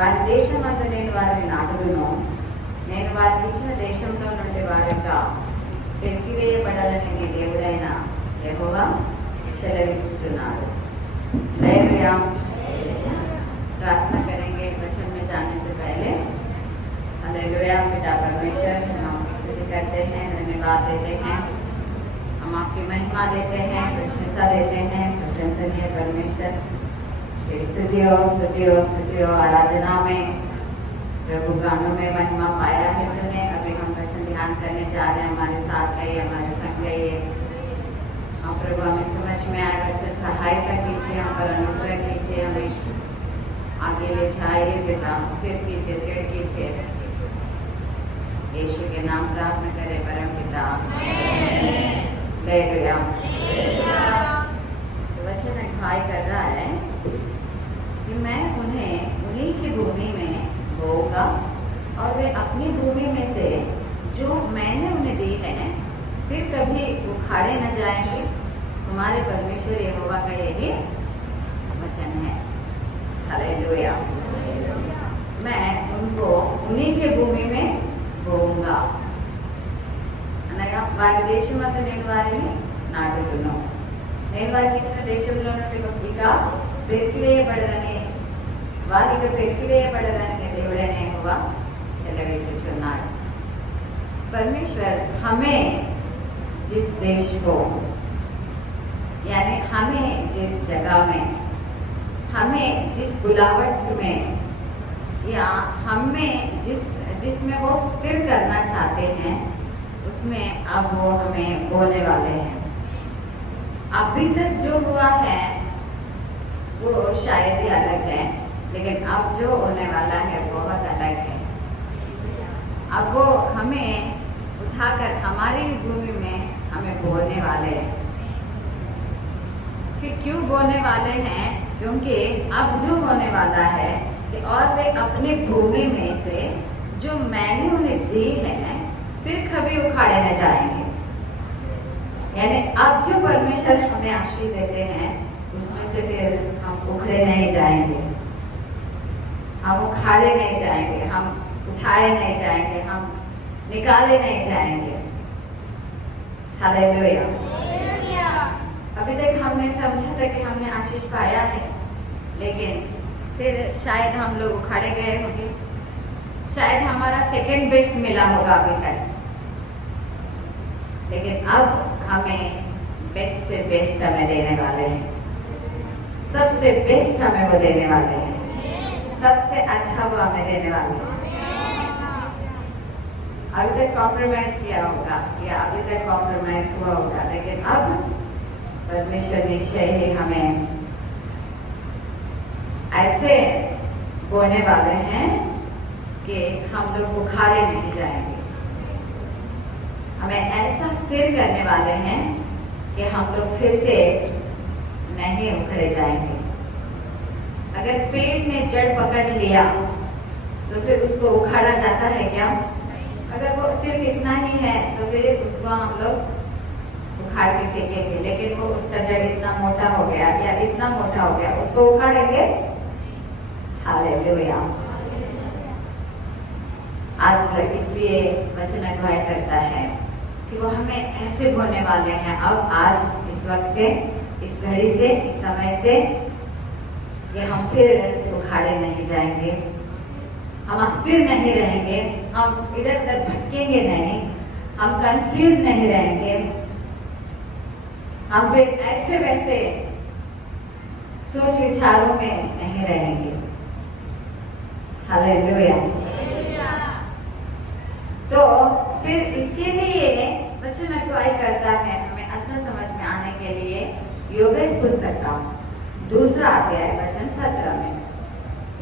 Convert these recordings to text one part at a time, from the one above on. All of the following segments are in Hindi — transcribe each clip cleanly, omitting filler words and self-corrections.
వారి దేశమందు నేను వారిని నాటుదును, నేను వారికి ఇచ్చిన దేశంలో నుండి వారి యొక్క పెరిగివేయబడాలని నీ దేవుడైన యెహోవా సెలవిచ్చుచున్నాడు। हालेलुया। प्रार्थना करेंगे वचन में जाने से पहले। हालेलुया। पिता परमेश्वर, हम स्तुति करते हैं, धन्यवाद देते हैं, हम आपकी महिमा देते हैं, प्रशंसा देते हैं। प्रशंसनीय परमेश्वर, स्तुतियों आराधना में, प्रभु गानों में महिमा पाया है तूने। अभी हम वचन ध्यान करने जा रहे हैं, हमारे साथ रहिए, हमारे संग रहिए। हाँ प्रभु, हमें समझ में आए वचन सहायता कीजिए, हम पर अनुग्रह कीजिए, हमें आगे ले जाइए पिता, स्थिर कीजिए, दृढ़ कीजिए। यीशु के नाम प्रार्थना करें परम पिता, हालेलुया। वचन अगुवाई कर रहा है कि मैं उन्हें उन्हीं की भूमि में बोऊंगा और वे अपनी भूमि में से जो मैंने उन्हें दी है फिर कभी उखाड़े न जाएंगे। तुम्हारे परमेश्वर यहोवा का यही वचन है। हालेलुया। मैं उनको उन्हीं के भूमि में बोऊंगा అనగా వారి దేశమందు నేను వారిని నాటుదును, నేను వారికి ఇచ్చిన దేశంలో నుండి ఇక పెరికివేయబడదని వారికి పెరికివేయబడదని దేవుడైన యెహోవా సెలవిచ్చుచున్నాడు। परमेश्वर हमें जिस देश को, यानी हमें जिस जगह में, हमें जिस बुलावट में या हमें जिसमें वो स्थिर करना चाहते हैं उसमें अब वो हमें बोलने वाले हैं। अभी तक जो हुआ है वो शायद ही अलग है, लेकिन अब जो होने वाला है बहुत अलग है। अब वो हमें उठाकर हमारी भूमि में हमें बोलने वाले हैं। फिर क्यों बोलने वाले हैं? क्योंकि अब जो होने वाला है कि और वे अपनी भूमि में से जो मैंने उन्हें दी है फिर कभी उखाड़े न जाएंगे। यानी अब जो परमेश्वर हमें आशीष देते हैं उसमें से फिर हम उखड़े नहीं जाएंगे, हम उखाड़े नहीं जाएंगे, हम उठाए नहीं जाएंगे, हम निकाले नहीं जाएंगे। हालेलुया। अभी तक हमने समझा था कि हमने आशीष पाया है, लेकिन फिर शायद हम लोग उखाड़े गए होंगे, शायद हमारा सेकंड बेस्ट मिला होगा अभी तक, लेकिन अब हमें बेस्ट से बेस्ट हमें देने वाले हैं, सबसे बेस्ट हमें वो देने वाले हैं, सबसे अच्छा वो हमें देने वाले हैं। अभी तक कॉम्प्रोमाइज किया होगा या अभी तक कॉम्प्रोमाइज हुआ होगा, लेकिन अब परमेश्वर निश्चय ही हमें ऐसे बोलने वाले हैं कि हम लोग उखाड़े नहीं जाएंगे, हमें ऐसा स्थिर करने वाले हैं कि हम लोग फिर से नहीं उखड़े जाएंगे। अगर पेड़ ने जड़ पकड़ लिया तो फिर उसको उखाड़ा जाता है क्या? अगर वो सिर्फ इतना ही है तो फिर उसको हम लोग उखाड़ के फेंकेंगे, लेकिन वो उसका जड़ इतना मोटा हो गया या इतना मोटा हो गया, उसको उखाड़ेंगे? हालेलुया। आज इसलिए वचन अगुवाई करता है कि वो हमें ऐसे बोलने वाले हैं अब, आज, इस वक्त से, इस घड़ी से, इस समय से, कि हम फिर उखाड़े नहीं जाएंगे, हम अस्थिर नहीं रहेंगे, हम इधर उधर भटकेंगे नहीं, हम कंफ्यूज नहीं रहेंगे, हम फिर ऐसे वैसे सोच विचारों में नहीं रहेंगे। हालेलुया। तो फिर इसके लिए वचन अगुवाई करता है हमें अच्छा समझ में आने के लिए యోవేలు पुस्तक का 2వ అధ్యాయం वचन 17 में।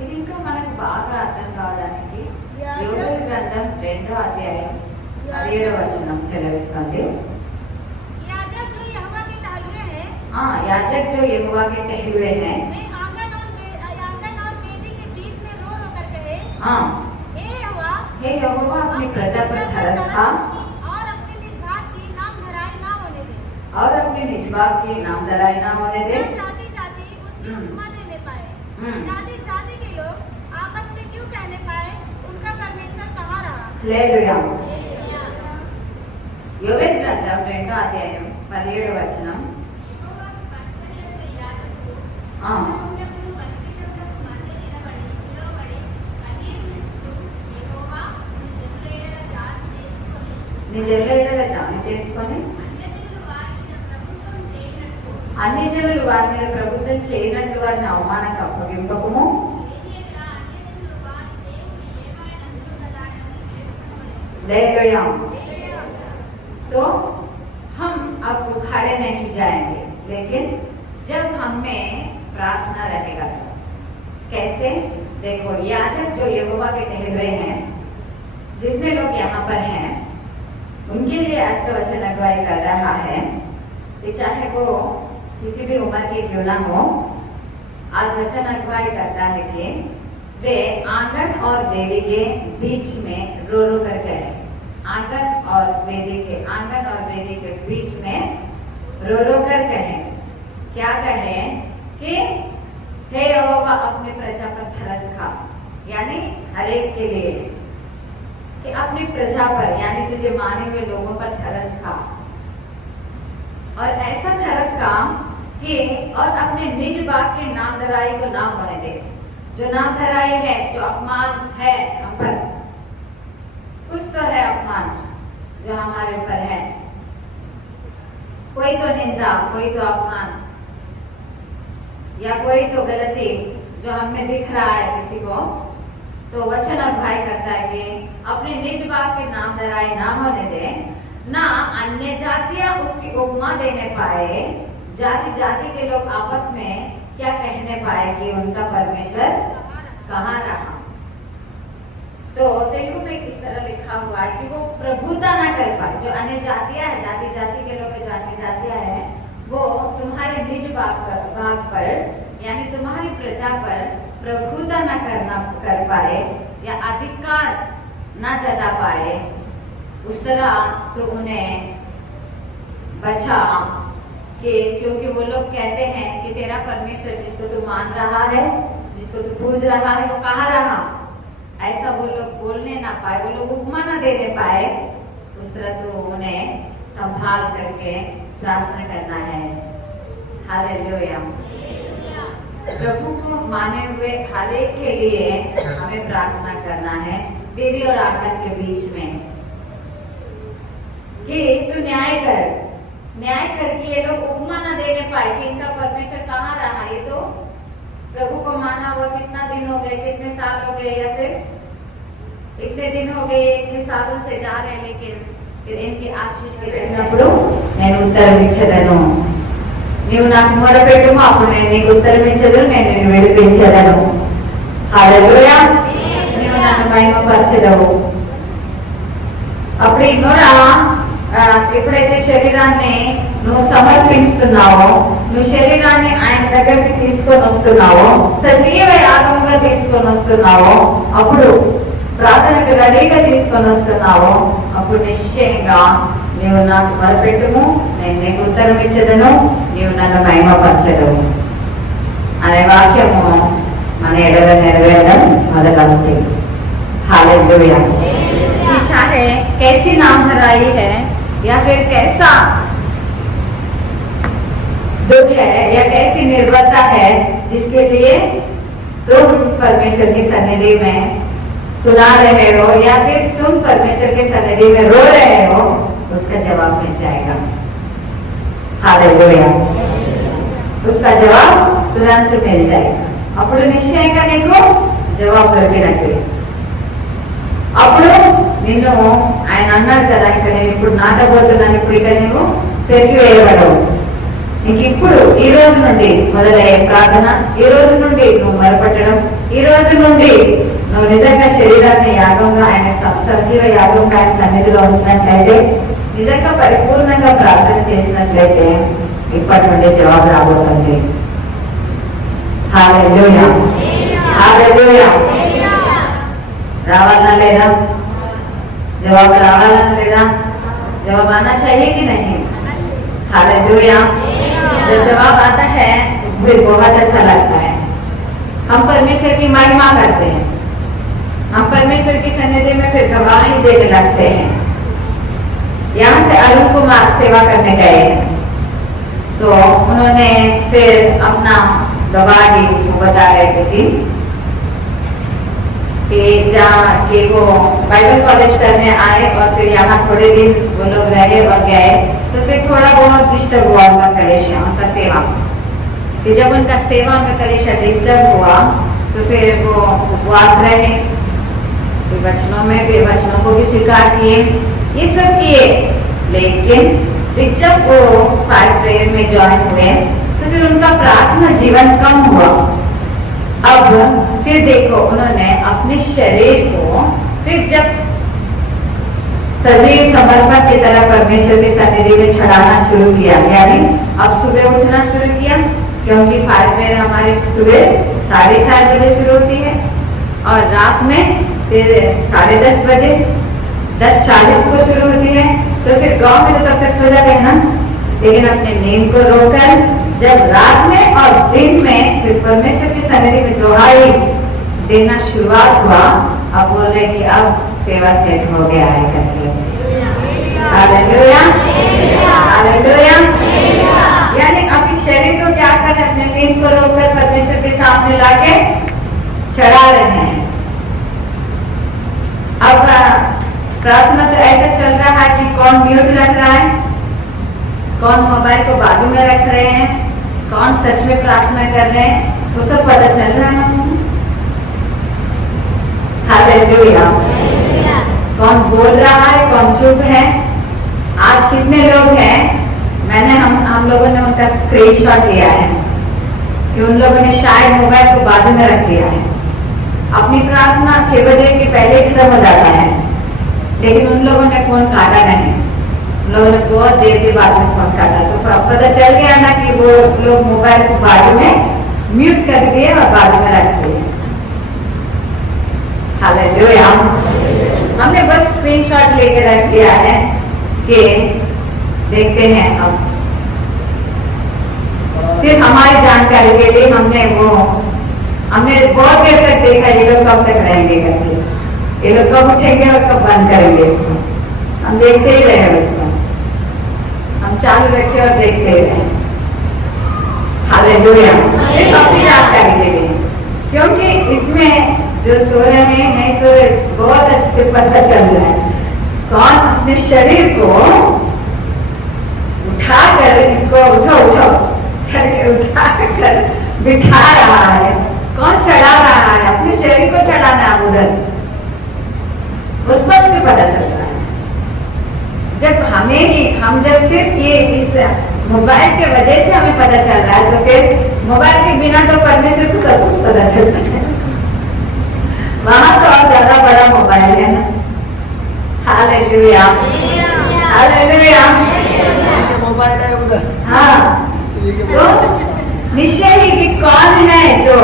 ఇది ఇంకా మనకు బాగా అర్థం కావడానికి యోవేలు గ్రంథం 2వ అధ్యాయం 17వ వచనం సెలవిస్తుంది। याजक जो यहोवा के टहलुए हैं, आंगन और वेदी के बीच में रो रो कर कहे, हाँ, हे यहोवा अपनी प्रजा पर तरस खा और अपने निजबाग की नामधराई ना होने दे, और अपने निजबाग की नामधराई ना होने दे। जाति जाति उसकी उपमा देने पाए, जाति जाति के लोग आपस में హల్లెలూయా. యోవేలు గ్రంథం 2వ అధ్యాయం 17వ వచనం. నీ జనుల జాలి చేసుకొని అన్ని జనులు వారి మీద ప్రభుత్వం చేయనట్టు వారిని అవమానంగా అప్పగింపకము. हालेलुया. तो हम अब खड़े नहीं जाएंगे, लेकिन जब हम में प्रार्थना रहेगा तो कैसे? देखो, याजक जो यहोवा के ठहरे हैं, जितने लोग यहाँ पर हैं, उनके लिए आज का वचन अगुवाई कर रहा है कि चाहे वो किसी भी उम्र के क्यों ना हो, आज वचन अगुवाई करता है कि वे आंगन और वेदी के बीच में रो रो कर कहे, आंगन और वेदी के बीच में रो रो कर कहे, क्या कहे कि हे यहोवा अपने प्रजा पर तरस खा, यानी हर एक के लिए कि अपनी प्रजा पर यानी तुझे माने हुए लोगों पर तरस खा, और ऐसा तरस खा कि और अपने निज बाप की नामधराई को ना होने दे। जो नामधराई है, जो अपमान है हम पर, कुछ तो है अपमान जो हमारे ऊपर है, कोई तो निंदा, कोई तो अपमान या कोई तो गलती जो हमें दिख रहा है किसी को, तो वचन अगुवाई करता है कि अपने निज बाप के नामधराई ना होने दे, ना अन्य जातियां उसकी उपमा देने पाए, जाति जाति के लोग आपस में क्या कहने पाए कि उनका परमेश्वर कहाँ रहा। तो तेलुगु में इस तरह लिखा हुआ है कि वो प्रभुता ना कर पाए, जो अन्य जातियां हैं, जाति जाति के लोग जातियां हैं, वो तुम्हारे निज भाग पर यानी तुम्हारी प्रजा पर प्रभुता न कर पाए या अधिकार न जता पाए, उस तरह तो उन्हें बचा कि क्योंकि वो लोग कहते हैं कि तेरा परमेश्वर जिसको तू मान रहा है, जिसको तू पूज रहा है, वो कहाँ रहा। ऐसा वो लोग बोलने ना पाए, वो लोग उपमा ना देने पाए, उस तरह तो उन्हें संभाल करके प्रार्थना करना है। हालेलुया. प्रभु को माने हुए हर एक के लिए हमें प्रार्थना करना है वेदी और आंगन के बीच में कि तू न्याय करके ये लोग उपमा न देने पाए कि इनका परमेश्वर कहाँ रहा। ये तो प्रभु को माना हुआ कितना दिन हो गए, कितने साल हो गए, या फिर इतने दिन हो गए, इतने सालों से जा रहे हैं, लेकिन फिर इनकी आशीष के తిన్నప్పుడు నేను ఉత్తరం ఇచ్చేదను, నీవు నాకు మొరపెట్టుము, అప్పుడు నేను నీకు ఉత్తరం ఇచ్చేదను, నేను నిన్ను విడిపించేదను. హల్లెలూయా. నీవు నన్ను మహిమపరచెదవు. అప్పుడు ఇన్నోరా ఎప్పుడైతే శరీరాన్ని నువ్వు సమర్పిస్తున్నావో, నువ్వు శరీరాన్ని ఆయన దగ్గరికి తీసుకొని వస్తున్నావో, సజీవ యాగంగా తీసుకొని వస్తున్నావో, అప్పుడు ప్రార్థనకు రెడీగా తీసుకొని వస్తున్నావో, అప్పుడు నిశ్చయంగా నీవు నాకు మొరపెట్టుము, నేను నీకు ఉత్తరం ఇచ్చేదను, నీవు నన్ను మహిమపరచెదవు అనే వాక్యము మన ఎడల నెరవేరడం మొదలవుతుంది. हालेलुया. चाहे कैसी नामधराई है या फिर कैसा दुख है या कैसी निर्बलता है जिसके लिए तुम परमेश्वर की सन्निधि में सुना रहे हो या फिर तुम परमेश्वर की सन्निधि में रो रहे हो, उसका जवाब मिल जाएगा. हालेलुया. उसका जवाब तुरंत मिल जाएगा. అప్పుడు నిశ్చయంగా నీకు జవాబు దొరికినట్టు. అప్పుడు నిన్ను ఆయన అన్నాడు కదా, ఇక నేను ఇప్పుడు నాటబోతున్నాను, ఇప్పుడు ఇక నీవు పెరిగి వేయబడవు. నీకు ఇప్పుడు ఈ రోజు నుండి మొదలయ్యే ప్రార్థన, ఈ రోజు నుండి నువ్వు మొరపెట్టడం, ఈ రోజు నుండి నువ్వు నిజంగా శరీరాన్ని యాగంగా ఆయన సజీవ యాగంగా ఆయన సన్నిధిలో ఉంచినట్లయితే, నిజంగా పరిపూర్ణంగా ప్రార్థన చేసినట్లయితే ఇప్పటి నుండి జవాబు రాబోతుంది. హల్లెలూయా. హల్లెలూయా. రావాలన్నా లేదా? जवाब रावालना लेना, जवाब आना चाहिए कि नहीं? हालेलुया. जब जवाब आता है फिर बहुत अच्छा लगता है. हम परमेश्वर की महिमा करते हैं. हम परमेश्वर की सन्निधि में फिर गवाही देने लगते हैं। यहाँ से अरुण कुमार सेवा करने गए तो उन्होंने फिर अपना गवाही बता रहे थे कि जहाँ कि वो बाइबल कॉलेज करने आए और फिर यहाँ थोड़े दिन वो लोग रहे और गए तो फिर थोड़ा बहुत डिस्टर्ब हुआ उनका कलेशा, उनका सेवा। कि जब उनका सेवा, उनका कलेशा डिस्टर्ब हुआ तो फिर वो उपवास रहे, वचनों में भी वचनों को भी स्वीकार किए, ये सब किए। लेकिन जब वो फायर प्रेयर में ज्वाइन हुए तो फिर उनका प्रार्थना जीवन कम हुआ। अब फिर देखो उन्होंने अपने शरीर को फिर जब सजीव समर्पण की तरह परमेश्वर की सन्निधि में चढ़ाना शुरू किया, यानी अब सुबह उठना शुरू किया, क्योंकि फायर प्रेयर हमारे सुबह 4:30 बजे शुरू होती है और रात में फिर 10:30 बजे 10:40 को शुरू होती है। तो फिर गांव में तो तब तक सो जाते हैं ना, लेकिन अपने नींद को रोककर जब रात में और दिन में फिर परमेश्वर की सन्निधि में दुहाई देना शुरुआत हुआ। अब बोल रहे कि अब सेवा सेट हो गया है करके। Hallelujah, hallelujah. यानी अपने शरीर को क्या करें, अपने नींद को रोककर परमेश्वर के सामने लाके चढ़ा रहे हैं। अब प्रार्थना तो ऐसा चल रहा है कि कौन म्यूट रख रहा है, कौन मोबाइल को बाजू में रख रहे हैं, कौन सच में प्रार्थना कर रहे हैं, वो सब पता चल रहा है उसमें। हालेलुया। कौन बोल रहा है, कौन चुप है। आज कितने लोग हैं, मैंने हम लोगों ने उनका स्क्रीनशॉट लिया है कि उन लोगों ने शायद मोबाइल को बाजू में रख दिया है। अपनी प्रार्थना 6 बजे के पहले खत्म हो जाता है, लेकिन उन लोगों ने फोन काटा नहीं, उन लोगों ने बहुत देर के बाद में फोन काटा। तो पता चल गया ना कि वो लोग मोबाइल को बाजू में म्यूट कर दिए और बाजू में रख दिए। हालेलुया। हमने बस स्क्रीनशॉट लेके रख दिया है कि देखते हैं। अब सिर्फ हमारी जानकारी के लिए हमने बहुत देर तक देखा ये लोग कब तक रहेंगे करके, ये लोग कब उठेंगे और कब बंद करेंगे इसको। हम देखते ही रहे उसको, हम चालू रखे और देखते ही रहे। हालेलुया। सिर्फ अपनी जानकारी के लिए, क्योंकि इसमें जो सो रहे हैं नहीं सो रहे बहुत अच्छे से पता चल रहा है। कौन अपने शरीर को उठाकर इसको उठो उठो करके उठाकर बिठा रहा है, कौन चढ़ा रहा है, अपने शरीर को चढ़ाना है उधर, वो स्पष्ट पता चलता है। जब हम जब सिर्फ ये इस मोबाइल के वजह से हमें पता चल रहा है, तो फिर मोबाइल के बिना तो परमेश्वर को सब कुछ पता चलता है। वहां तो और ज्यादा बड़ा मोबाइल है ना। Hallelujah, hallelujah. मोबाइल है उधर। हाँ, तो निश्चय ही कि कौन है जो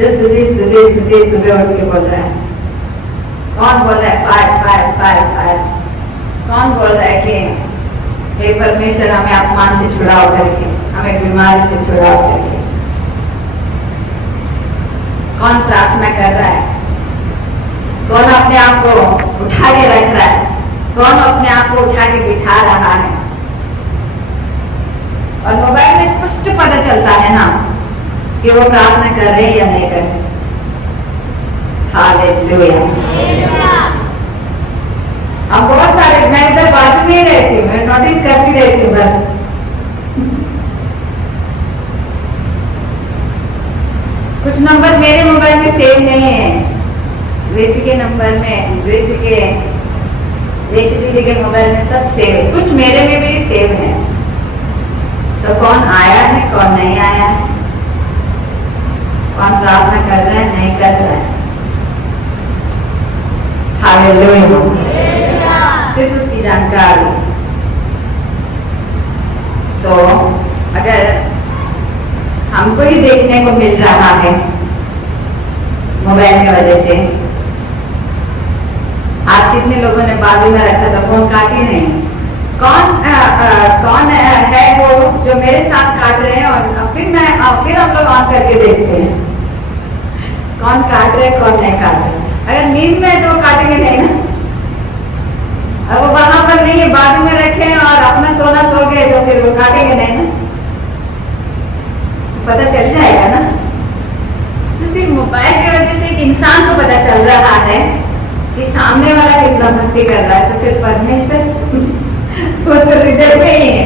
स्तुति स्तुति स्तुति सुबह उठ के बोल रहा है। कौन बोल रहा है फायर फायर फायर फायर। कौन बोल रहा है कि हे परमेश्वर हमें अपमान से छुड़ाओ करके, हमें बीमारी से छुड़ाओ करके। कौन प्रार्थना कर रहा है, कौन अपने आप को उठा के रख रहा है, कौन अपने आप को उठा के बिठा रहा है। और मोबाइल में स्पष्ट पता चलता है ना कि वो प्रार्थना कर रहे हैं या नहीं कर रहे। हालेलुया। अब बहुत सारे, मैं इधर बाजू नहीं रहती हूँ, मैं नोटिस करती रहती हूँ बस। कुछ नंबर मेरे मोबाइल में सेव नहीं है, ग्रेसी के नंबर में, ग्रेसी दीदी के मोबाइल में सब सेव है, कुछ मेरे में भी सेव है। तो कौन आया है, कौन नहीं आया है, कौन प्रार्थना कर रहा है, नहीं कर रहा है। हालेलुया। सिर्फ उसकी जानकारी। तो अगर हमको ही देखने को मिल रहा है मोबाइल की वजह से, आज कितने लोगों ने बाजू में रखा था, फोन काटे नहीं। कौन है वो जो मेरे साथ काट रहे हैं और फिर हम लोग ऑन करके देखते हैं कौन काट रहे कौन नहीं काट रहे। अगर नींद में है तो काटेंगे नहीं ना। अब वो वहां पर नहीं है, बाजू में रखे हैं और अपना सोना सो गए तो फिर वो काटेंगे नहीं ना, पता चल जाएगा ना। तो सिर्फ मोबाइल की वजह से एक इंसान को पता चल रहा है कि सामने वाला कितना भक्ति कर रहा है, तो फिर परमेश्वर वो तो हृदय में ही है,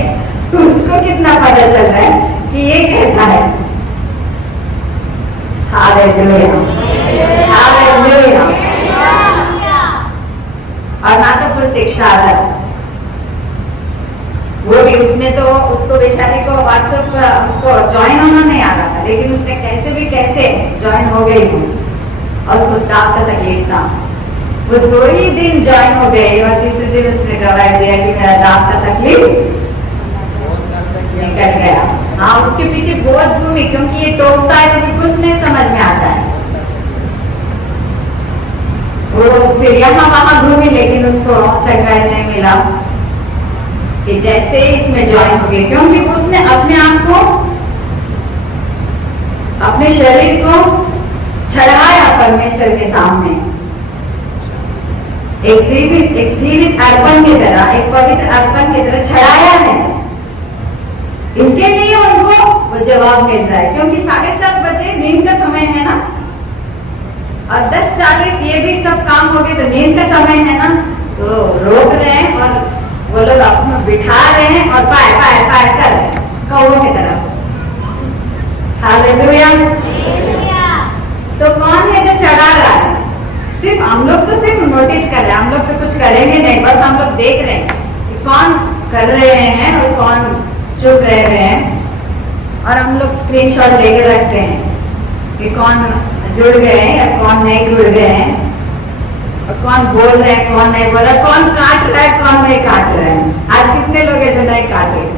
तो उसको कितना पता चल रहा है कि ये कैसा है। Hallelujah, hallelujah. और ना तो पुरुष शिक्षा आधार, वो भी उसने तो उसको बेचारे को व्हाट्सएप का उसको ज्वाइन होना नहीं आ रहा था, लेकिन उसने कैसे ज्वाइन हो गई थी और उसको दांत का तकलीफ था। वो 2 ही दिन ज्वाइन हो गए और तीसरे दिन उसने गवाह दिया कि मेरा दांत का तकलीफ निकल गया। हाँ, उसके पीछे बहुत घूमी, क्योंकि ये टोसता है तो कुछ नहीं समझ में आता है। वो फिर यहाँ वहां घूमी, लेकिन उसको चंगाई नहीं मिला कि जैसे ही इसमें ज्वाइन हो गई, क्योंकि उसने अपने आप को, अपने शरीर को चढ़ाया परमेश्वर के सामने, एक जीवित अर्पण की तरह, एक पवित्र अर्पण की तरह चढ़ाया है। इसके लिए उनको वो जवाब मिल रहा है, क्योंकि 4:30 बजे नींद का समय है ना, और 10:40 ये भी सब काम हो गए तो नींद का समय है ना, तो रोक रहे हैं और वो लोग अपना बिठा रहे हैं और पाए कर रहे हैं कौओं की तरह। हालेलुया। तो कौन है जो चढ़ा रहा है? सिर्फ हम लोग तो सिर्फ नोटिस कर रहे हैं, हम लोग तो कुछ करेंगे नहीं, बस हम लोग देख रहे हैं कि कौन कर रहे हैं और कौन चुप रह रहे हैं, और हम लोग स्क्रीनशॉट लेके रखते हैं कि कौन जुड़ गए हैं या कौन नहीं जुड़ गए हैं, और कौन बोल रहे हैं कौन नहीं बोल रहा, कौन काट रहा है कौन नहीं काट रहा है। आज कितने लोग हैं जो नहीं काट रहे?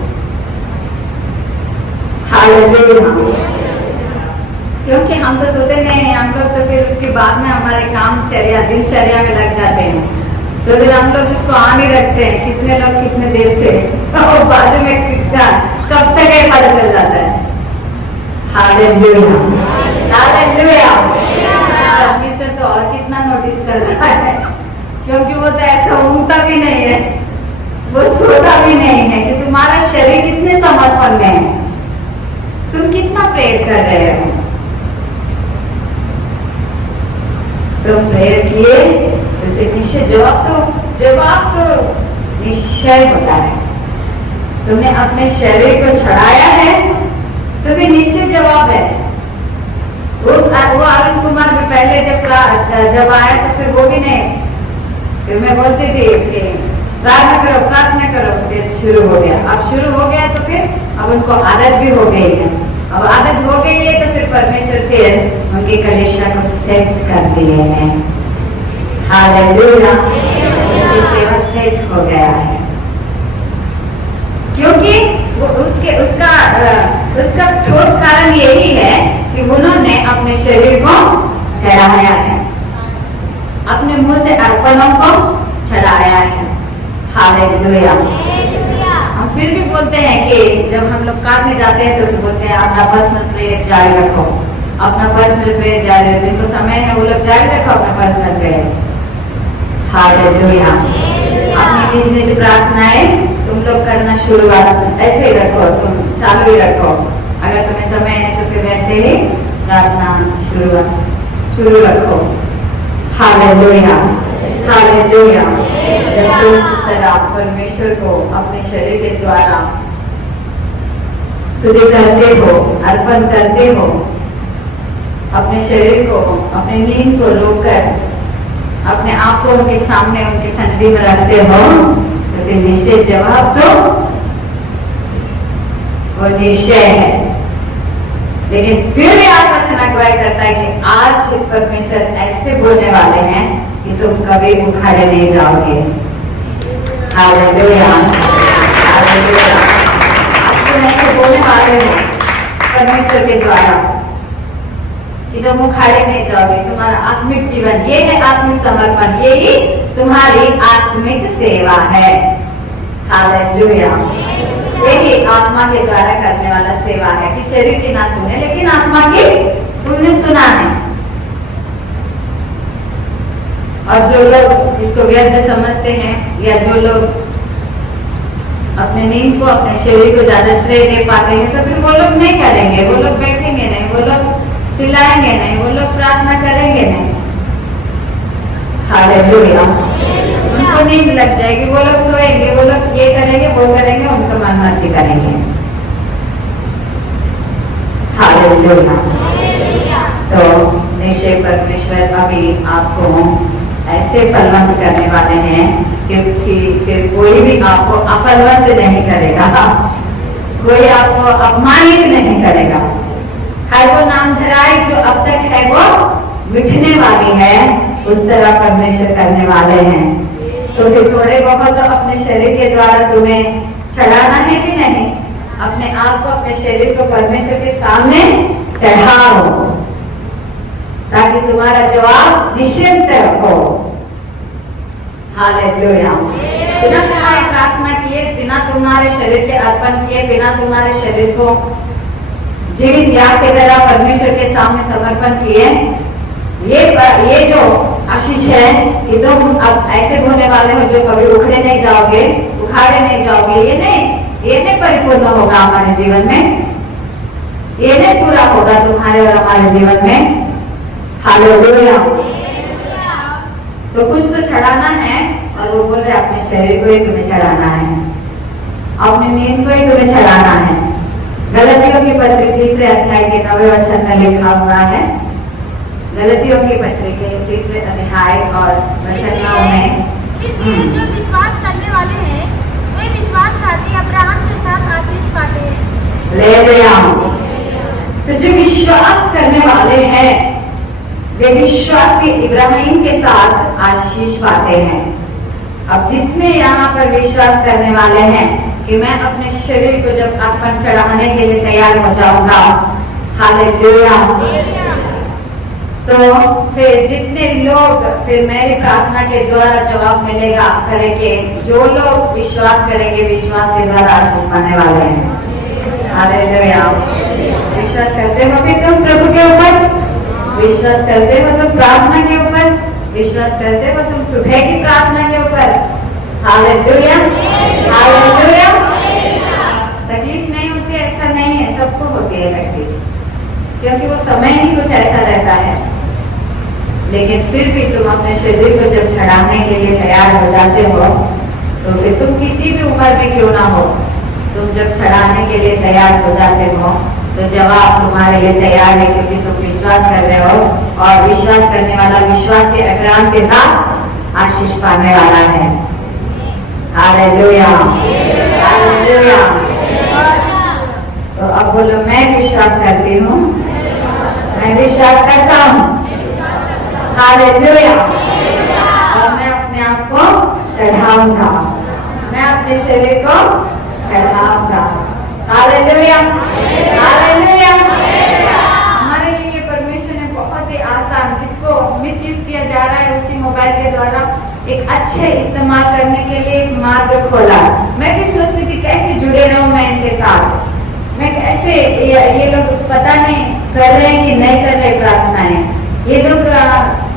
हालेलुया। क्योंकि हम तो सोते नहीं हैं, हम लोग तो फिर उसके बाद में हमारे दिनचर्या में लग जाते हैं, तो फिर हम लोग इसको ऑन ही रखते हैं। कितने लोग कितने देर से और बाजू में कितना कब तक है पता चल जाता है। Hallelujah, hallelujah. परमेश्वर तो और कितना नोटिस कर रहा है, क्योंकि वो तो ऐसा ऊँगता भी नहीं है, वो सोता भी नहीं है कि तुम्हारा शरीर कितने समर्पण में है, तुम कितना प्रेयर कर रहे हो। तुम प्रेयर किए तो फिर निश्चय जवाब तो निश्चय होता है। तुमने अपने शरीर को चढ़ाया है तो फिर निश्चय जवाब है। वो अरुण कुमार में पहले जब आया तो फिर वो भी नहीं, फिर मैं बोलती थी कि प्रार्थना करो, फिर शुरू हो गया। अब शुरू हो गया तो फिर अब उनको आदत भी हो गई है। अब आदत हो गई है तो फिर परमेश्वर फिर उनकी कलीसिया को सेट कर दिए हैं। हालेलुया, उनकी सेवा सेट हो गया है, क्योंकि उसका ठोस कारण यही है कि उन्होंने अपने शरीर को चढ़ाया है, अपने मुंह से अर्पणों को चढ़ाया है। हालेलुया। हम फिर भी बोलते हैं कि जब हम लोग काटने जाते हैं तो बोलते हैं अपना पर्सनल प्रेयर जारी रखो, अपना पर्सनल प्रेयर जारी रखो। जिनको समय है वो लोग जारी रखो अपना पर्सनल प्रेयर। हालेलुया। अपनी निज निज प्रार्थनाएं तुम लोग करना शुरुआत ऐसे ही रखो, तुम चालू ही रखो। अगर तुम्हें समय है तो फिर वैसे ही प्रार्थना शुरू रखो। Hallelujah, hallelujah. जब तुम इस तरह परमेश्वर को अपने शरीर के द्वारा स्तुति करते हो, अर्पण करते हो, अपने शरीर को, अपने नींद को रोककर अपने आप को उनके सामने उनके सन्निधि में रखते हो, तो फिर निश्चय जवाब तो वो निश्चय है। लेकिन फिर भी आज वचन अगुवाई करता है कि आज परमेश्वर ऐसे बोलने वाले हैं कि तुम कभी उखाड़े नहीं जाओगे। Hallelujah, hallelujah. आज तुम ऐसे बोलने वाले हो परमेश्वर के द्वारा कि तुम उखाड़े नहीं जाओगे। तुम्हारा आत्मिक जीवन ये है, आत्मिक समर्पण यही तुम्हारी आत्मिक सेवा है। हालेलुया। यही आत्मा के द्वारा करने वाला सेवा है कि शरीर की ना सुने लेकिन आत्मा की तुमने सुना है। और जो लोग इसको व्यर्थ समझते हैं या जो लोग अपने नींद को, अपने शरीर को ज्यादा श्रेय दे पाते हैं, तो फिर वो लोग नहीं करेंगे, वो लोग बैठेंगे नहीं, वो लोग चिल्लाएंगे नहीं, वो लोग प्रार्थना करेंगे नहीं। हालेलुया। उनको नींद लग जाएगी, वो लोग सोएंगे, वो लोग ये करेंगे वो करेंगे, उनको मन मर्जी करेंगे। हालेलुया। तो निश्चय परमेश्वर अभी आपको ऐसे फलवंत करने वाले हैं क्योंकि फिर कोई भी आपको अफलवंत नहीं करेगा, कोई आपको अपमानित नहीं करेगा। हर वो नाम धराई जो अब तक है वो मिटने वाली है, उस तरह परमेश्वर करने वाले हैं। तो फिर थोड़े बहुत तो अपने शरीर के द्वारा तुम्हें चढ़ाना है कि नहीं? अपने आप को, अपने शरीर को परमेश्वर के सामने चढ़ाओ ताकि तुम्हारा जवाब निश्चित हो। हालेलुया। बिना तुम्हारी प्रार्थना किए, बिना तुम्हारे शरीर के अर्पण किए, बिना तुम्हारे शरीर को जीवित याग की तरह परमेश्वर के सामने समर्पण किए, ये जो आशीष है कि तुम अब ऐसे होने वाले हो जो कभी उखड़े नहीं जाओगे, उखाड़े नहीं जाओगे, ये नहीं परिपूर्ण होगा हमारे जीवन में, ये नहीं पूरा होगा तुम्हारे और हमारे जीवन में। हालेलुया। तो कुछ तो चढ़ाना है और वो बोल रहे अपने शरीर को ही तुम्हें चढ़ाना है, अपनी नींद को ही तुम्हें चढ़ाना है। गलतियों की पत्री 3 अध्याय के 9वें वचन में लिखा हुआ है। गलतियों की पत्री के 3 अध्याय और वचन 9 में, इसलिए जो विश्वास करने वाले हैं वे विश्वासघाती अब्राहम के साथ आशीष पाते हैं। ले गया। तो जो विश्वास करने वाले हैं वे विश्वासी इब्राहिम के साथ आशीष पाते हैं। अब जितने यहाँ पर विश्वास करने वाले हैं कि मैं अपने शरीर को जब अर्पण चढ़ाने के लिए तैयार हो जाऊंगा, हालेलुया, तो फिर जितने लोग फिर मेरी प्रार्थना के द्वारा जवाब मिलेगा करेंगे, जो लोग विश्वास करेंगे विश्वास के द्वारा आशीष पाने वाले हैं। हालेलुया। विश्वास करते हो फिर तुम प्रभु के ऊपर, विश्वास करते हो तुम प्रार्थना के ऊपर, विश्वास करते हो तुम सुबह की प्रार्थना के ऊपर। हालेलुया। हालेलुया। तकलीफ नहीं होती ऐसा नहीं है, सबको होती है तकलीफ, क्योंकि वो समय ही कुछ ऐसा रहता है। लेकिन फिर भी तुम अपने शरीर को जब चढ़ाने के लिए तैयार हो जाते हो, तो फिर तुम किसी भी उम्र में क्यों ना हो, तुम जब चढ़ाने के लिए तैयार हो जाते हो तो जवाब तुम्हारे लिए तैयार है, क्योंकि तुम विश्वास कर रहे हो और विश्वास करने वाला विश्वासी अब्राहम के साथ आशीष पाने वाला है। हालेलुया। हालेलुया। तो अब बोलो, मैं विश्वास करती हूँ, मैं विश्वास करता हूँ। हालेलुया। और मैं अपने आप को चढ़ाऊंगा, मैं अपने शरीर को चढ़ाऊंगा। हालेलुया। हालेलुया। हमारे लिए परमेश्वर ने बहुत ही आसान, जिसको मिसयूज किया जा रहा है उसी मोबाइल के द्वारा, एक अच्छे इस्तेमाल करने के लिए एक मार्ग खोला। मैं भी सोचती थी कैसे जुड़े रहूं मैं इनके साथ, मैं कैसे ये लोग पता नहीं कर रहे हैं कि नहीं कर रहे प्रार्थनाएं, ये लोग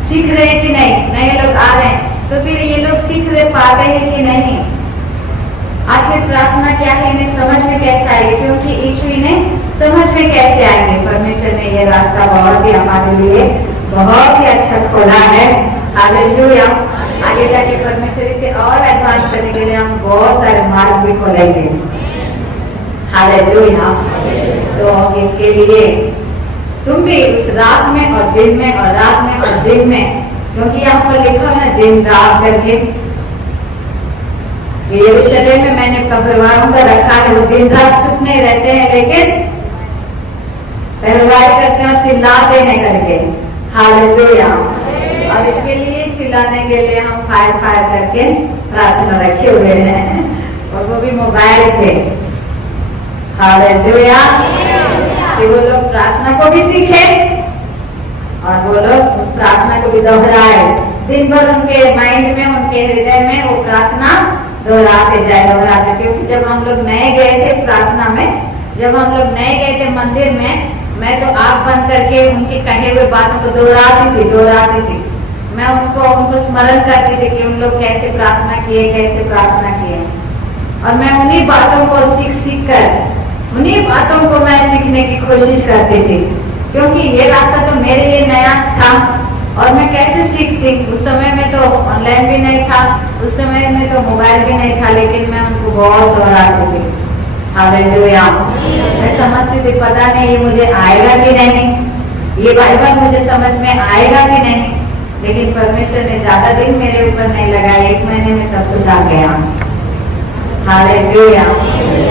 सीख रहे हैं कि नहीं, नए लोग आ रहे हैं तो फिर ये लोग सीख रहे पाते हैं कि नहीं, आखिर प्रार्थना क्या है इन्हें समझ में कैसे आएगी, क्योंकि यीशु इन्हें समझ में कैसे आएंगे। परमेश्वर ने ये रास्ता बहुत ही हमारे लिए बहुत ही अच्छा खोला है। हालेलुया। आगे जाके परमेश्वर इसे और एडवांस करने के लिए हम बहुत सारे मार्ग भी खोलेंगे। हालेलुया। तो इसके लिए तुम भी उस रात में और दिन में और रात में और दिन में, क्योंकि यहाँ पर लिखा है ना दिन रात करके, यरूशलेम में मैंने पहरवारों का रखा है, वो दिन रात चुप नहीं रहते हैं लेकिन पहरवाई करते हैं और चिल्लाते हैं करके। हालेलुया। और इसके लिए चिल्लाने के लिए हम फायर करके प्रार्थना रखे हुए हैं, और वो भी मोबाइल पे। हालेलुया। कि वो लोग प्रार्थना को भी सीखे और वो लोग उस प्रार्थना को भी दोहराए, दिन भर उनके माइंड में, उनके हृदय में वो प्रार्थना दोहराते जाए। क्योंकि जब हम लोग नए गए थे प्रार्थना में, जब हम लोग नए गए थे मंदिर में, मैं तो आँख बंद करके उनके कहे हुए बातों को दोहराती थी। मैं उनको स्मरण करती थी कि उन लोग कैसे प्रार्थना किए। और मैं उन्हीं बातों को सीख कर उन्हीं बातों को मैं सीखने की कोशिश करती थी, क्योंकि ये रास्ता तो मेरे लिए नया था और मैं कैसे सीखती। उस समय में तो ऑनलाइन भी नहीं था, उस समय में तो मोबाइल भी नहीं था, लेकिन मैं उनको बहुत दोहराती थी। हालेलुया। मैं समझती थी पता नहीं ये मुझे आएगा कि नहीं, ये बाइबल मुझे समझ में आएगा कि नहीं, लेकिन परमेश्वर ने ज्यादा दिन मेरे ऊपर नहीं लगाया, 1 महीने में सब कुछ आ गया। हालेलुया।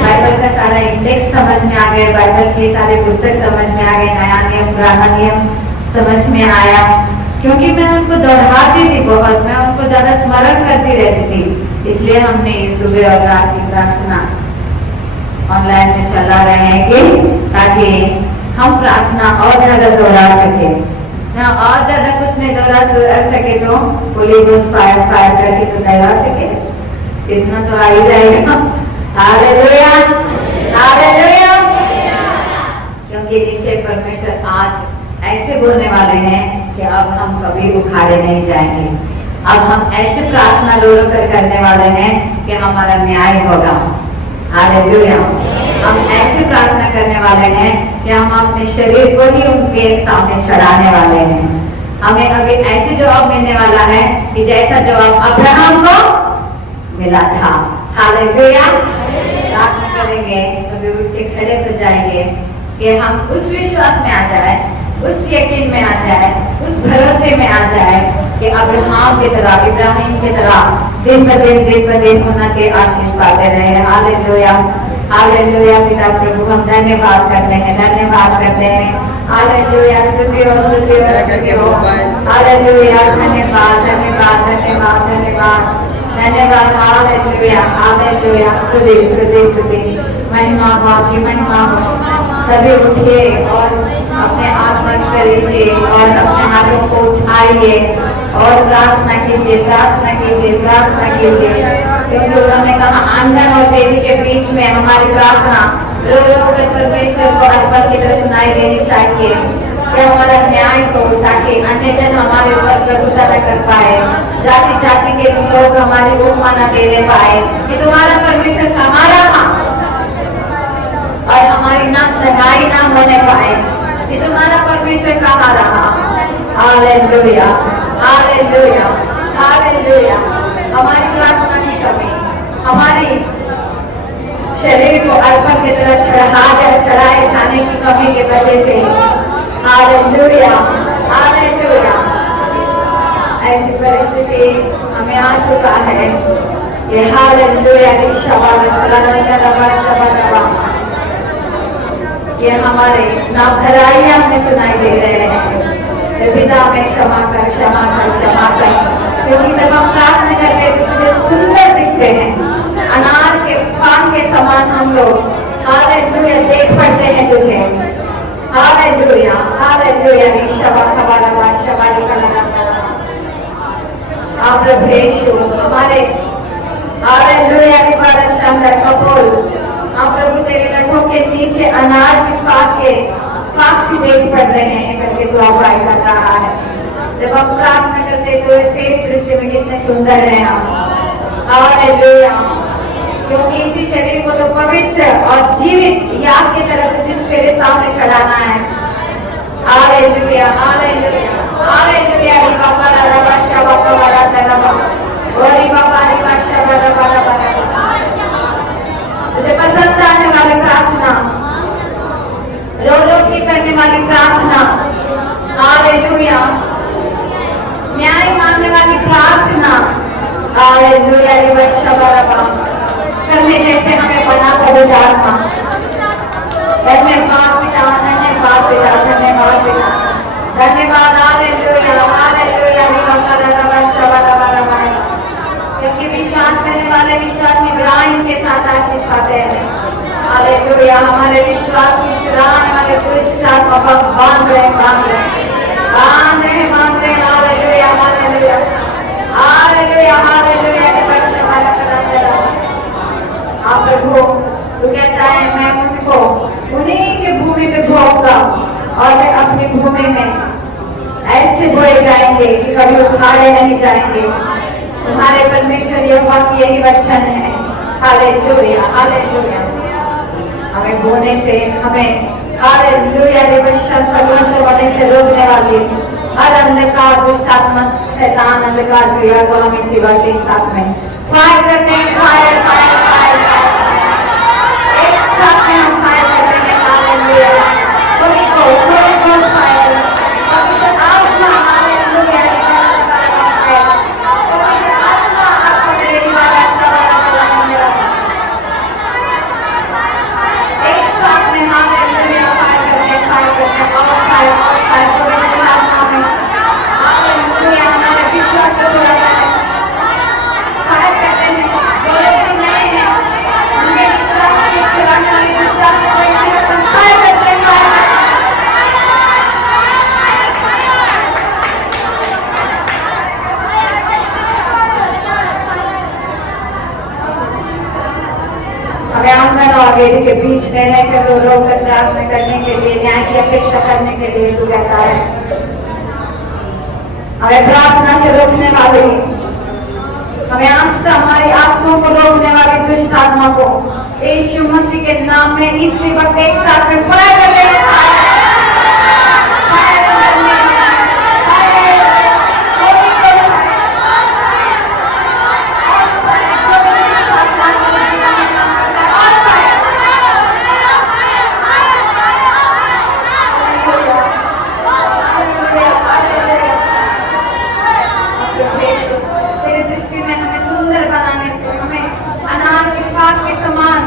बाइबल का सारा इंडेक्स समझ में आ गया, बाइबल के सारे पुस्तक समझ में आ गए, नया नियम पुराना नियम समझ में आया, क्योंकि मैं उनको दोहराती थी बहुत, मैं उनको ज्यादा स्मरण करती रहती थी। इसलिए हमने सुबह और रात की प्रार्थना ऑनलाइन में चला रहेंगे, ताकि हम प्रार्थना और ज्यादा दोहरा सके ना, और ज्यादा कुछ नहीं दोहरा सके तो होली घोस्ट फायर करके तो दोहरा सके, इतना तो आ ही जाएगा। Hallelujah, hallelujah. क्योंकि निश्चय परमेश्वर आज ऐसे बोलने वाले हैं कि अब हम कभी उखाड़े नहीं जाएंगे। अब हम ऐसे प्रार्थना रो कर करने वाले हैं कि हमारा न्याय होगा। हालेलुया। हम ऐसे प्रार्थना करने वाले हैं कि हम अपने शरीर को ही उनके सामने चढ़ाने वाले हैं। हमें अभी ऐसे जवाब मिलने वाला है कि जैसा जवाब अब्राहम को मिला था। हालेलुया। प्रार्थना करेंगे, सभी उठ के खड़े हो जाएंगे कि हम उस विश्वास में आ जाए, उस यकीन में आ जाए, उस भरोसे में आ जाए कि अब्राहम की तरह, इब्राहिम की तरह दिन ब दिन होना के आशीष पाते रहे। Hallelujah, hallelujah. पिता प्रभु हम धन्यवाद करते हैं, धन्यवाद करते हैं। हालेलुया, स्तुति हो, स्तुति हो, स्तुति हो। हालेलुया, धन्यवाद, धन्यवाद, धन्यवाद, धन्यवाद, धन्यवाद। हालेलुया, हालेलुया, स्तुति, स्तुति, स्तुति। महिमा बाप की महिमा हो। सभी उठिए और अपने हाथ बंद करिए और अपने हाथों को उठाइए और प्रार्थना कीजिए, प्रार्थना कीजिए, प्रार्थना कीजिए, क्योंकि उन्होंने कहा आंगन और वेदी के बीच में हमारी प्रार्थना रो कर परमेश्वर को अर्पण की तरह सुनाई देनी चाहिए कि हमारा न्याय हो, ताकि अन्य जन हमारे ऊपर प्रभुता न कर पाए, जाति जाति के लोग हमारी उपमा न दे पाए कि तुम्हारा परमेश्वर कहाँ रहा, और हमारी नाम धराई ना होने पाए कि तुम्हारा परमेश्वर कहाँ रहा। Hallelujah, hallelujah, hallelujah. हमारी प्रार्थना की कमी, हमारी शरीर को अर्पण की तरह चढ़ाए जाने की कमी की वजह से, हालेलुया, हालेलुया, ऐसी परिस्थिति हमें आ चुका है। ये हालेलुया, ये हमारे नाम धराइया में सुनाई दे रहे हैं। पिता में क्षमा कर, क्षमा कर, क्षमा कर, क्योंकि जब हम प्रार्थना करते हैं तो तुझे सुंदर दिखते हैं, अनार के फल के समान हम लोग हालेलुया देख पड़ते हैं तुझे। Hallelujah, hallelujah. क्षमा खबा क्षमा निकलना आप प्रभु यीशु हमारे हालेलुया की बारिश शानदार कबूल। आप प्रभु तेरे लठों के नीचे अनार की फाक सी देख पड़ रहे हैं करके दुआ कर रहा है। जब हम प्रार्थना करते तो तेरी दृष्टि में कितने सुंदर हैं हम। हालेलुया, क्योंकि इसी शरीर को तो पवित्र और जीवित याग की तरह तेरे सामने चढ़ाना है। Hallelujah, hallelujah, hallelujah. बाबा रबा शबा बाबा रबा और बाबा रबा शबा रबा। मुझे पसंद आने वाली प्रार्थना, रो रो के करने वाली प्रार्थना, हालेलुया, न्याय मांगने वाली प्रार्थना, हालेलुया, करने जैसे हमें बना कर डालना। धन्यवाद पिता, धन्यवाद पिता, धन्यवाद पिता, धन्यवाद। हालेलुया, हालेलुया, क्योंकि विश्वास करने वाले विश्वास इब्राहिम के साथ आशीष पाते हैं। हालेलुया, हमारे विश्वास की चुराने वाले दुष्ट आत्मा बांध रहे, बांध रहे, बांध रहे, बांध रहे। Hallelujah, hallelujah, hallelujah, hallelujah. आप प्रभु तू कहता है मैं उनको उन्हीं के भूमि पे भोगूंगा और मैं अपनी भूमि में ऐसे ऐसे बोए जाएंगे कि कभी उखाड़े नहीं जाएंगे। तुम्हारे परमेश्वर यहोवा की यही वचन है। Hallelujah, hallelujah. हमें बोने से, हमें हालेलुया होने से रोकने वाली हर अंधकार, दुष्ट आत्मा, शैतान, अंधकार क्रिया को हम इसी बात के साथ में फायर करते हैं। फायर फायर फायर एक साथ में हम फायर करते हैं। हालेलुया, कोई को फायर पवित्र आत्मा, हालेलुया, पवित्र आत्मा आपको मेरी वाला एक साथ में हालेलुया फायर करते हैं, फायर करते हैं और फायर पवित्र आत्मा में हालेलुया हमारे विश्वास को बढ़ाता है। फायर करते हैं, बोले तो नहीं है, हमें विश्वास की चलाने वाली विश्वास को फायर करते हैं, फायर हमें आंगन और गेट के बीच में रहकर रोकर प्रार्थना करने के लिए, न्याय की अपेक्षा करने के लिए तू कहता है। हमें प्रार्थना से रोकने वाले, हमें आस्था, हमारी आंसुओं को रोकने वाली दुष्ट आत्मा को यीशु मसीह के नाम में इसी वक्त एक साथ में फायर कर दें। तेरे दृष्टि में हमें सुंदर बनाने से, हमें अनार के पात के समान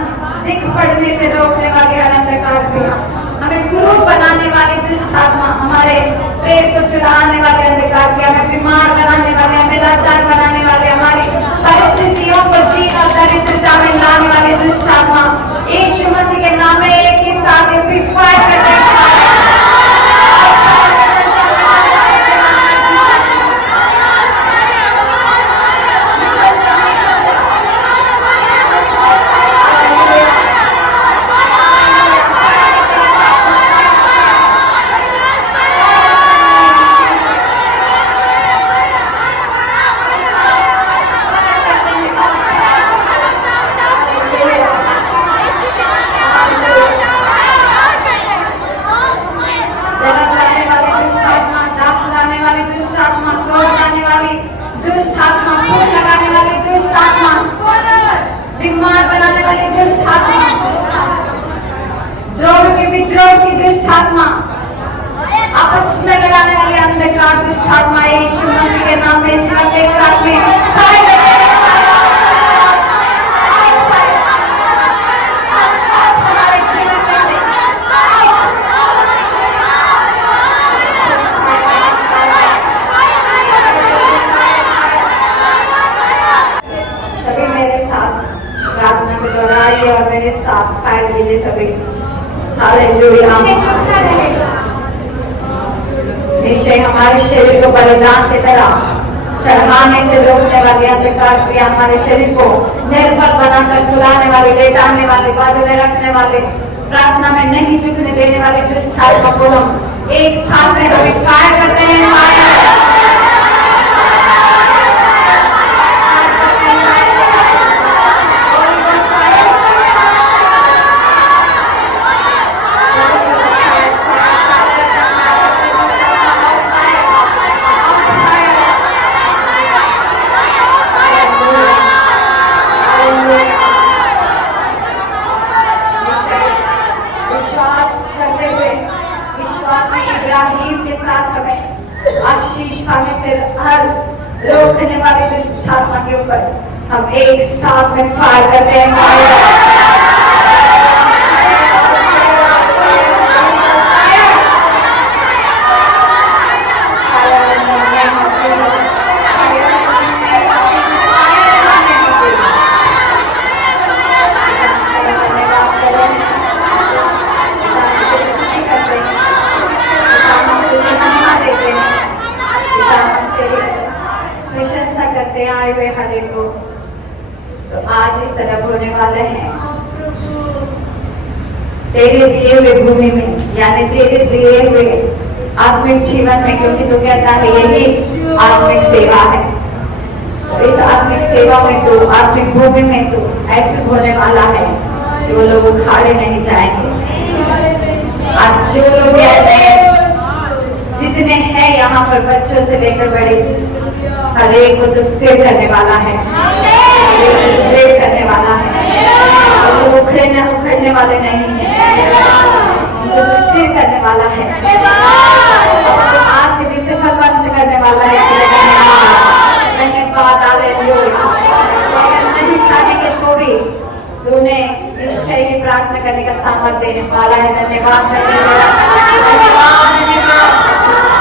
दिख पड़ने से रोकने वाली हर अंधकार क्रिया, हमें क्रूर बनाने वाली दुष्ट आत्मा, हमारे पेट को चुराने वाले अंधकार क्रिया, हमें बीमार बनाने वाले, हमें लाचार बनाने वाले, हमारी परिस्थितियों को दीन और दरिद्रता में लाने वाली दुष्ट आत्मा यीशु मसीह के नाम में एक ही साथ फायर करते हैं। बीमार बनाने वाली दुष्ट आत्मा, विद्रोह की दुष्ट आत्मा, आपस में लड़ाने वाली अंधकार दुष्ट आत्मा यीशु मसीह के नाम में इस वक्त एक साथ में और मेरे साथ फायर लीजिए सभी। हालेलुया। निश्चय हमारे शरीर को बलिदान की तरह चढ़ाने से रोकने वाली अंधकार क्रिया, हमारे शरीर को निर्बल बनाकर सुलाने वाली, लेटाने वाले, बाजू में रखने वाले, प्रार्थना में नहीं झुकने देने वाले दुष्ट आत्मा को हम एक साथ में हमें फायर करते हैं। इब्राहिम के साथ हमें आशीष पाने से हर रोकने वाले दुष्ट आत्मा के ऊपर हम एक साथ में फायर करते हैं। आए हुए हरे को तो आज इस तरह होने वाले हैं। तेरे दिए हुए भूमि में, यानी तेरे दिए हुए आत्मिक जीवन में, क्योंकि तू कहता है यही आत्मिक सेवा है। तो इस आत्मिक सेवा में तू, आत्मिक भूमि में तू ऐसे होने वाला है कि वो लोग उखाड़े नहीं जाएंगे। आज जो लोग कहते हैं, जितने हैं यहाँ पर, बच्चों से लेकर बड़े, हर एक को तो स्थिर करने वाला है, स्थिर करने वाला है। और वो उखड़ने वाले नहीं है, तो स्थिर करने वाला है। और आज के दिन से फलवंत करने वाला है। धन्यवाद, हालेलुया। अगर नहीं चाहेंगे तो भी तूने ईश्वर की प्रार्थना करने का सामर्थ्य देने वाला है। धन्यवाद, धन्यवाद, धन्यवाद,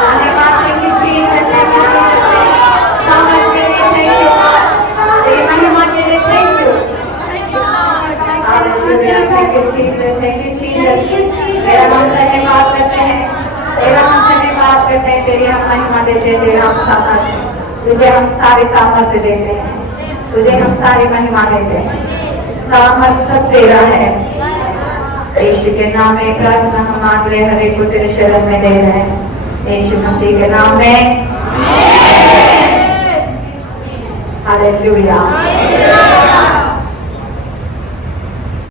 धन्यवाद। थैंक यू जीसस, सामर्थ्य के लिए थैंक यू, महिमा के लिए thank you. Hallelujah, thank you Jesus, thank you Jesus. तेरा हम धन्यवाद करते हैं, तेरा हम धन्यवाद करते हैं, तेरी हम महिमा देते हैं, तेरा हम सामर्थ्य, तुझे हम सारी सामर्थ्य देते हैं, तुझे हम सारी महिमा देते हैं। सामर्थ सब तेरा है। यीशु के नाम में प्रार्थना हम मांग रहे, हर एक को तेरे शरण में दे रहे हैं, यीशु मसीह के नाम में। हालेलुया।